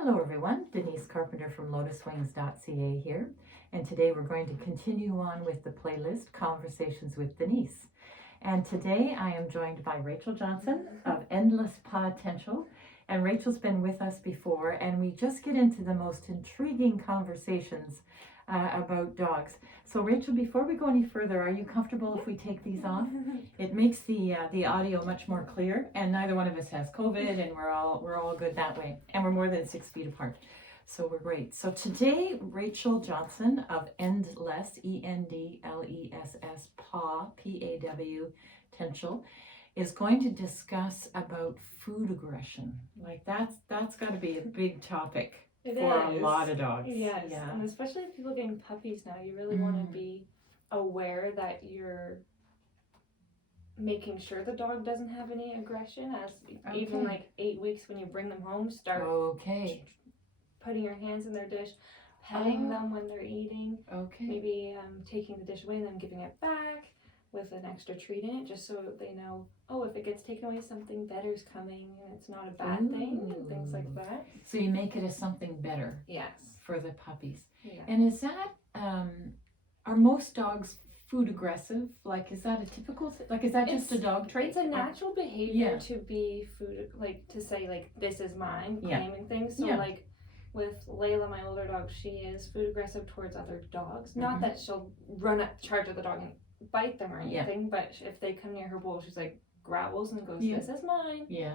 Hello everyone, Denise Carpenter from lotuswings.ca here, and today we're going to continue on with the playlist Conversations with Denise. And today I am joined by Rachel Johnson of Endless Potential, and Rachel's been with us before, and we just get into the most intriguing conversations about dogs. So Rachel, before we go any further, are you comfortable if we take these off? It makes the audio much more clear, and neither one of us has COVID, and we're all good that way, and we're more than 6 feet apart, so we're great. So today, Rachel Johnson of Endless, ENDLESS, PAW, Potential, is going to discuss about food aggression. Like that's got to be a big topic. For a lot of dogs. Yes, yeah. And especially if people are getting puppies now, you really want to be aware that you're making sure the dog doesn't have any aggression. As even like 8 weeks when you bring them home, start putting your hands in their dish, petting them when they're eating. Maybe taking the dish away and then giving it back with an extra treat in it, just so they know, oh, if it gets taken away, something better's coming, and it's not a bad thing, and things like that. So you make it as something better. Yes. For the puppies. Yeah. And is that, are most dogs food aggressive? Like, is that a typical, is that just a dog trait? It's a natural behavior to be food, like, to say, like, this is mine, claiming things. So, like, with Layla, my older dog, she is food aggressive towards other dogs. Not that she'll run up, charge at the dog and bite them or anything, but if they come near her bowl, she's like growls and goes, this is mine. Yeah.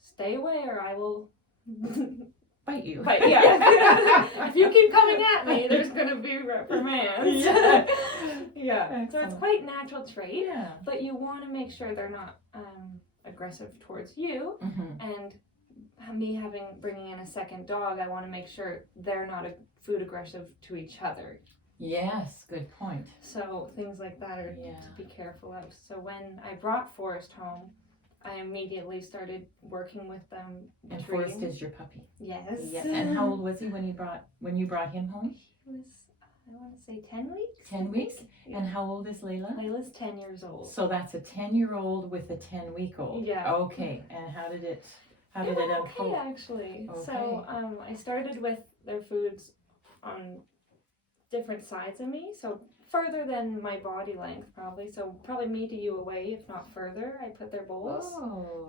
Stay away or I will bite you. But if you keep coming at me, there's going to be reprimands. So it's quite natural trait. Yeah. But you want to make sure they're not aggressive towards you. And me bringing in a second dog, I want to make sure they're not food aggressive to each other. Yes, good point. So things like that are to be careful of. So when I brought Forrest home, I immediately started working with them. And Forrest is your puppy? Yes. And how old was he when you brought him home? He was, I want to say 10 weeks. 10 weeks? Yeah. And how old is Layla? Layla's 10 years old. So that's a 10-year-old with a 10-week-old. Yeah. Okay. And how did it unfold? Okay, actually. Okay. So I started with their foods on different sides of me, so further than my body length probably, so probably me to you away, if not further. I put their bowls,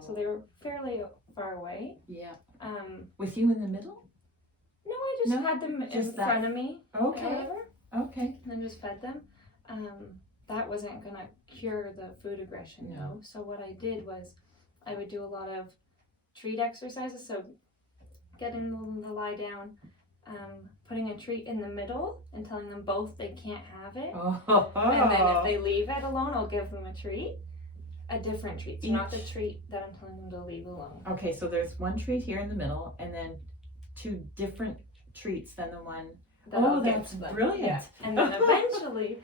so they were fairly far away. Yeah. With you in the middle? No, I just had them in front of me. Okay. Okay. And then just fed them. That wasn't gonna cure the food aggression, no. So what I did was I would do a lot of treat exercises, so getting them to lie down, putting a treat in the middle and telling them both they can't have it. And then if they leave it alone, I'll give them a treat. A different treat. So not the treat that I'm telling them to leave alone. Okay, so there's one treat here in the middle and then 2 different treats than the one that I'll give to them. Brilliant. Yeah. And then eventually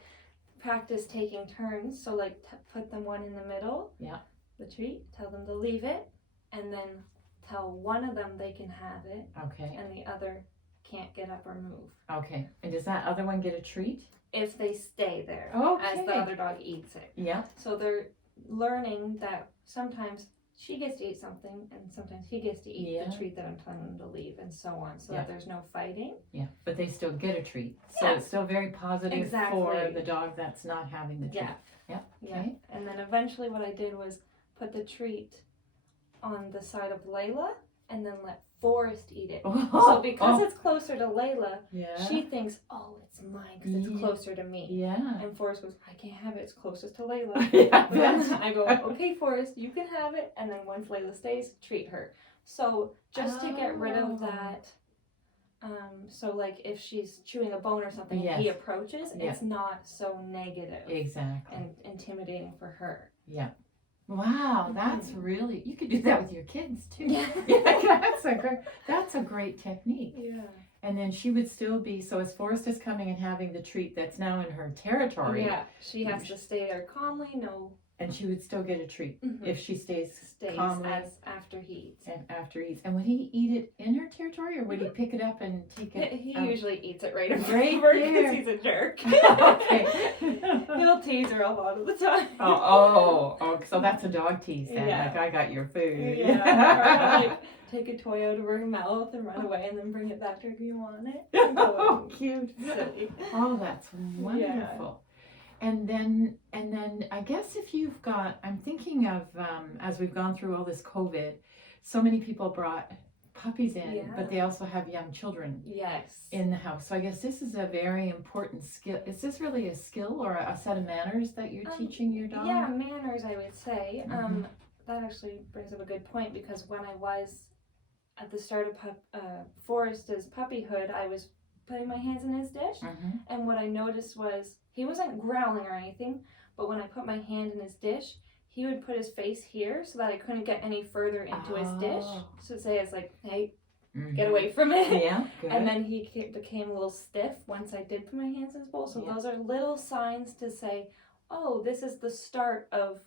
practice taking turns. So like put them one in the middle. Yeah. The treat. Tell them to leave it. And then tell one of them they can have it. Okay. And the other can't get up or move. Okay. And does that other one get a treat? If they stay there. Okay. As the other dog eats it. Yeah. So they're learning that sometimes she gets to eat something and sometimes he gets to eat the treat that I'm telling them to leave, and so on, so that there's no fighting. Yeah. But they still get a treat. So it's still very positive for the dog that's not having the treat. Yeah. Okay. And then eventually what I did was put the treat on the side of Layla and then let Forrest eat it. So because it's closer to Layla, she thinks, oh, it's mine because it's closer to me. Yeah. And Forrest goes, I can't have it. It's closest to Layla. I go, okay, Forrest, you can have it. And then once Layla stays, treat her. So just to get rid of that. So like if she's chewing a bone or something, and he approaches, it's not so negative. Exactly. And intimidating for her. Yeah. Wow, that's really, you could do that with your kids too. Yeah. That's a great technique. Yeah. And then she would still be, so as Forrest is coming and having the treat that's now in her territory. Yeah, she has to stay there calmly, no And she would still get a treat if she stays calmly after he eats. And after he eats. And would he eat it in her territory, or would he pick it up and take it? He usually eats it right in there. Because he's a jerk. Okay. He'll tease her a lot of the time. Oh, so that's a dog tease then. Yeah. Like, I got your food. Yeah. Or like take a toy out of her mouth and run away and then bring it back to her. Do you want it? Oh, cute. Silly. Oh, that's wonderful. And then I guess if you've got, I'm thinking of, as we've gone through all this COVID, so many people brought puppies in, but they also have young children in the house. So I guess this is a very important skill. Is this really a skill or a set of manners that you're teaching your dog? Yeah, manners, I would say. That actually brings up a good point, because when I was at the start of Forrest's puppyhood, I was putting my hands in his dish, and what I noticed was he wasn't growling or anything, but when I put my hand in his dish, he would put his face here so that I couldn't get any further into his dish. So say it's like, hey, get away from it. Yeah, good. And then he became a little stiff once I did put my hands in his bowl. So those are little signs to say, oh, this is the start of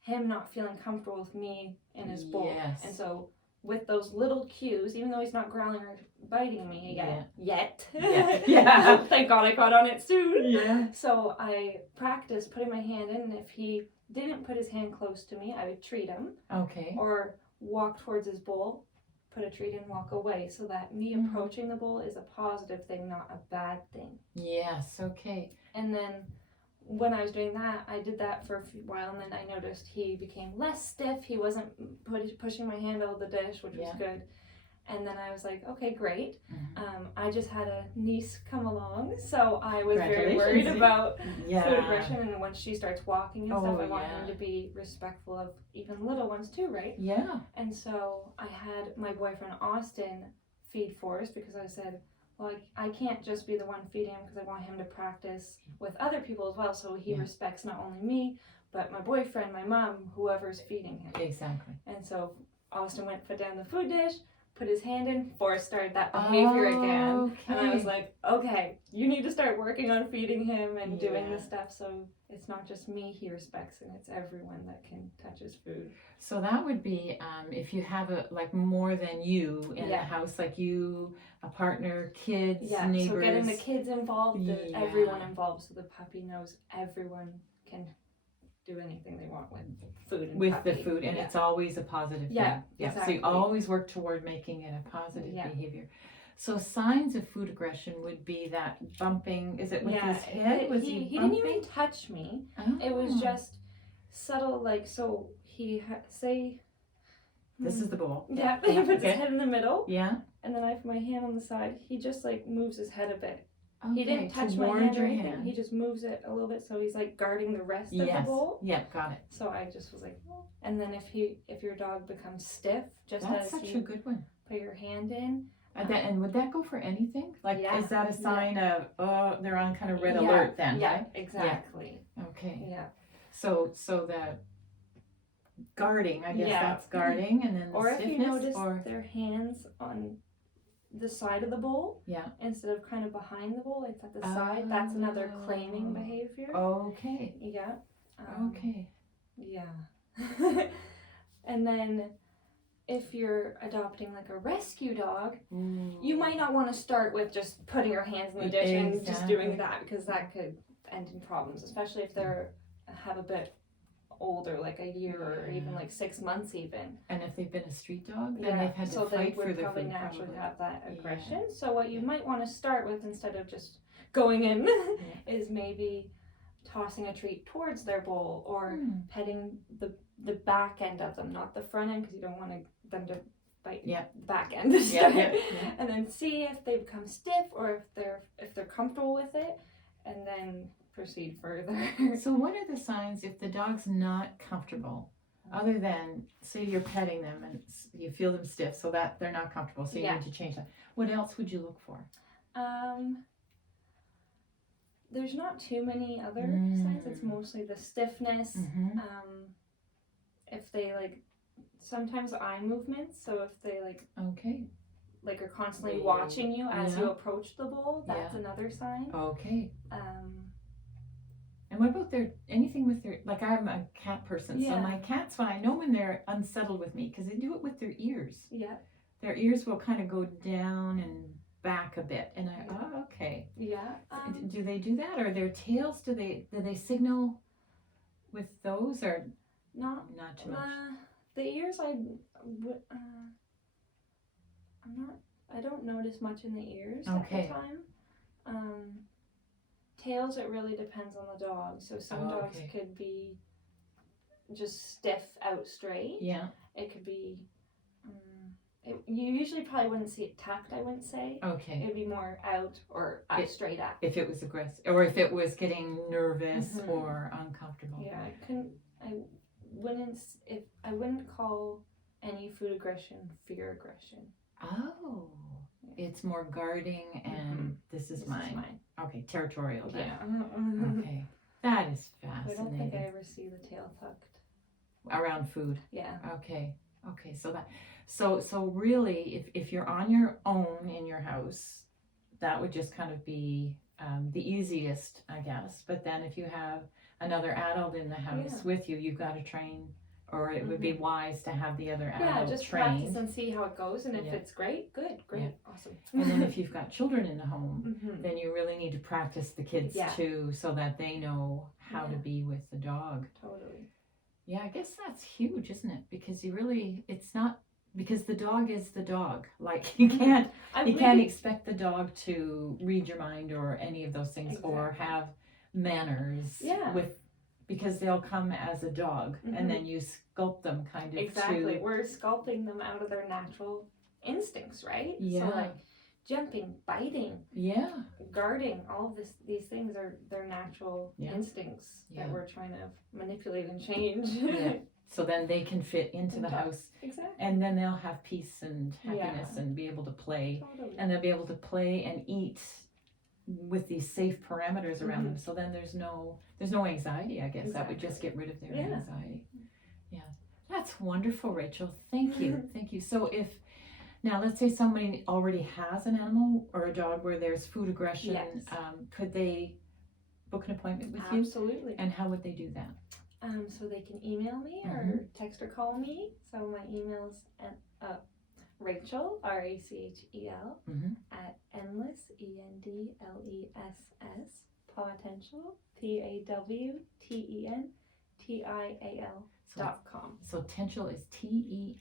him not feeling comfortable with me in his bowl. Yes. And so with those little cues, even though he's not growling or biting me yet. Yeah. Thank God I got on it soon. Yeah. So I practiced putting my hand in, and if he didn't put his hand close to me, I would treat him. Okay. Or walk towards his bowl, put a treat and walk away, so that me approaching the bowl is a positive thing, not a bad thing. Yes, okay. And then when I was doing that, I did that for a while, and then I noticed he became less stiff. He wasn't pushing my hand out of the dish, which was good. And then I was like, okay, great. I just had a niece come along, so I was very worried about food aggression. And when she starts walking and stuff, I want him to be respectful of even little ones too, right? Yeah. And so I had my boyfriend Austin feed Forrest, because I said, well, I can't just be the one feeding him, because I want him to practice with other people as well, so he respects not only me, but my boyfriend, my mom, whoever's feeding him. Exactly. And so Austin went, put down the food dish, put his hand in, Forrest started that behavior again. Okay. And I was like, okay, you need to start working on feeding him and doing this stuff, so it's not just me he respects, and it's everyone that can touch his food. So that would be if you have more than you in the house, like you, a partner, kids, neighbors. So getting the kids involved, everyone involved, so the puppy knows everyone can do anything they want with food and with the food, and it's always a positive thing. Exactly. So you always work toward making it a positive behavior. So signs of food aggression would be that bumping. Is it with his head? Was he didn't even touch me. It was just subtle, like, so he say this is the bowl. He puts his head in the middle. Yeah. And then I have my hand on the side. He just like moves his head a bit. Okay, he didn't touch my hand or anything. He just moves it a little bit, so he's like guarding the rest of the bowl. Yeah, got it. So I just was like, oh. And then if your dog becomes stiff, just that's as such you a good one. Put your hand in. And would that go for anything? Like, is that a sign of they're on kind of red alert then? Yeah, right? Exactly. Yeah. Okay. Yeah. So the guarding, I guess that's guarding, and then the or stiffness, if you notice their hands on the side of the bowl, instead of kind of behind the bowl, it's at the side. That's another claiming behavior. Okay. Yeah. Okay. Yeah. And then if you're adopting like a rescue dog, you might not want to start with just putting your hands in the dish and just doing that, because that could end in problems, especially if they're have a bit older, like a year or even like 6 months even. And if they've been a street dog, then they've had to fight for their food. So they would probably naturally have that aggression. So what you might want to start with, instead of just going in, is maybe tossing a treat towards their bowl, or petting the back end of them, not the front end, because you don't want them to bite the back end. And then see if they become stiff, or if they're comfortable with it, and then proceed further. So what are the signs if the dog's not comfortable, other than say you're petting them and you feel them stiff, so that they're not comfortable, so you need to change that? What else would you look for? There's not too many other signs. It's mostly the stiffness. If they like, sometimes eye movements, so if they like are constantly watching you as you approach the bowl, that's another sign. Okay. And what about anything with their, like I'm a cat person, so my cats, when I know when they're unsettled with me, because they do it with their ears. Yeah. Their ears will kind of go down and back a bit, and okay. Yeah. Do they do that, or their tails? Do they signal with those, or not too much? The ears, I don't notice much in the ears at the time. Tails, it really depends on the dog. So some dogs could be just stiff out straight. Yeah. It could be. You usually probably wouldn't see it tucked, I wouldn't say. Okay. It'd be more out or straight up. If it was aggressive, or if it was getting nervous or uncomfortable. Yeah, I wouldn't call any food aggression fear aggression. Oh. It's more guarding, and this is mine. Okay, territorial then. Yeah. Okay. That is fascinating. I don't think I ever see the tail tucked. Around food. Yeah. Okay. So really, if you're on your own in your house, that would just kind of be the easiest, I guess. But then if you have another adult in the house with you, you've got to train, or it would be wise to have the other adult just trained. practice and see how it goes, and if it's great, awesome. And then if you've got children in the home, then you really need to practice the kids too, so that they know how to be with the dog. Totally. Yeah, I guess that's huge, isn't it? Because it's not, because the dog is the dog. Like you can't expect the dog to read your mind or any of those things, or have manners because they'll come as a dog, and then you sculpt them kind of. Exactly. We're sculpting them out of their natural instincts, right? Yeah. So like jumping, biting, guarding, all of these things are their natural instincts that we're trying to manipulate and change. So then they can fit into the house. Exactly. And then they'll have peace and happiness and be able to play. Totally. And they'll be able to play and eat with these safe parameters around them. So then there's no anxiety, I guess. That would just get rid of their anxiety. Yeah. That's wonderful, Rachel. Thank you. Thank you. So now let's say somebody already has an animal or a dog where there's food aggression, could they book an appointment with you? Absolutely. And how would they do that? So they can email me or text or call me. So my email's Rachel, RACHEL, at endless, ENDLESS, potential, PAWTENTIAL.com. So Tential is TENTIAL,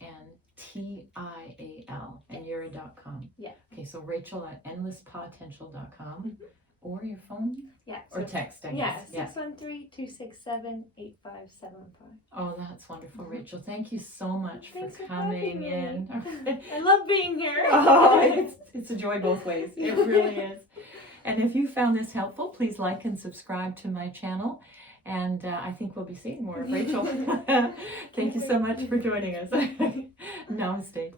and you're a .com. Yeah. Okay, so Rachel at endlesspotential.com. Or your phone? Yeah. Or text, I guess. 613-267-8575. Oh, that's wonderful, Rachel. Thank you so much for coming in. I love being here. It's a joy both ways. It really is. And if you found this helpful, please like and subscribe to my channel. And I think we'll be seeing more of Rachel. Thank you so much for joining us. Namaste.